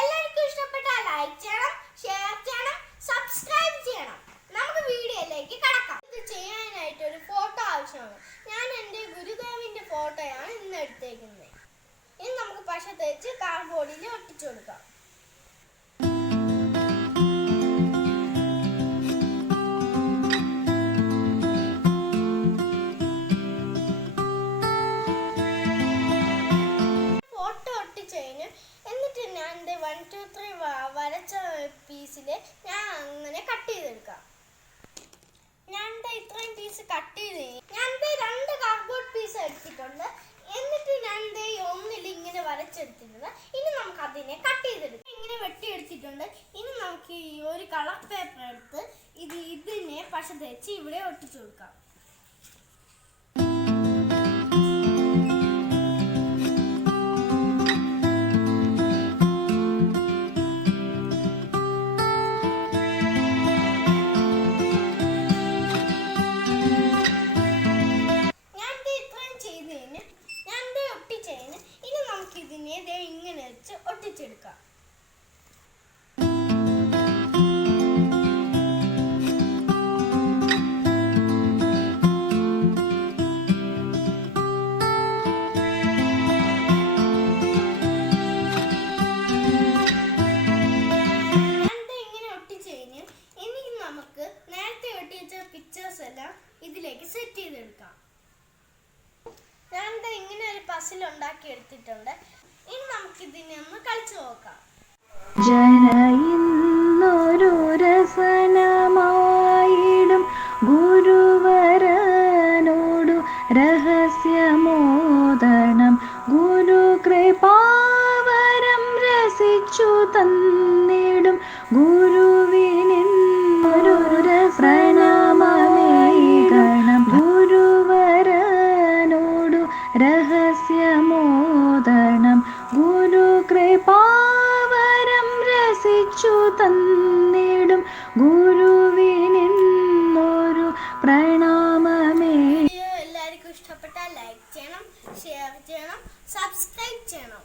എല്ലാവർക്കും ഇഷ്ടപ്പെട്ടാൽ ലൈക്ക് ചെയ്യണം ഷെയർ ചെയ്യണം സബ്സ്ക്രൈബ് ചെയ്യണം. നമുക്ക് വീഡിയോയിലേക്ക് കടക്കാം. ഇത് ചെയ്യാനായിട്ട് ഒരു ഫോട്ടോ ആവശ്യമാണ്. ഞാൻ എന്റെ ഗുരുദേവിന്റെ ഫോട്ടോയാണ് ഇന്ന് എടുത്തേക്കുന്നത്. ഇനി നമുക്ക് പശ തേച്ച് കാർബോർഡിൽ ഒട്ടിച്ചു കൊടുക്കാം. വൺ ടു ത്രീ വരച്ച പീസിൽ ഞാൻ അങ്ങനെ കട്ട് ചെയ്തെടുക്കാം. ഞാൻ ഇത്രയും പീസ് കട്ട് ചെയ്ത് ഞാൻ രണ്ട് കാർഡ്ബോർഡ് പീസ് എടുത്തിട്ടുണ്ട്. എന്നിട്ട് ഞാൻ ഒന്നിൽ ഇങ്ങനെ വരച്ചെടുത്തിട്ടുണ്ട്. ഇനി നമുക്ക് അതിനെ കട്ട് ചെയ്തെടുക്കാം. ഇങ്ങനെ വെട്ടിയെടുത്തിട്ടുണ്ട്. ഇനി നമുക്ക് ഈ ഒരു കളർ പേപ്പർ എടുത്ത് ഇത് ഇതിനെ പശ തേച്ച് ഇവിടെ ഒട്ടിച്ചു കൊടുക്കാം. ഇങ്ങനെ വെച്ച് ഒട്ടിച്ചെടുക്കാം. ഇതിലേക്ക് സെറ്റ് ഞാൻ ഇങ്ങനെ ഒരു പസിൽ ഉണ്ടാക്കി എടുത്തിട്ടുണ്ട് ഇനി നമുക്ക് ഒന്ന് കളിച്ചു നോക്കാം. ജനയിന്നൊരു രസനമായിടും ഗുരുവരനോടു രഹസ്യമോദനം. ഗുരു കൃപാവരം രസിച്ചു തന്നിടും ഗുരുവിനിന്നൊരു തന്നിടും ഗുരുവിനിന്നൊരു പ്രണാമമേ. എല്ലാവർക്കും ഇഷ്ടപ്പെട്ടാൽ ലൈക്ക് ചെയ്യണം ഷെയർ ചെയ്യണം സബ്സ്ക്രൈബ് ചെയ്യണം.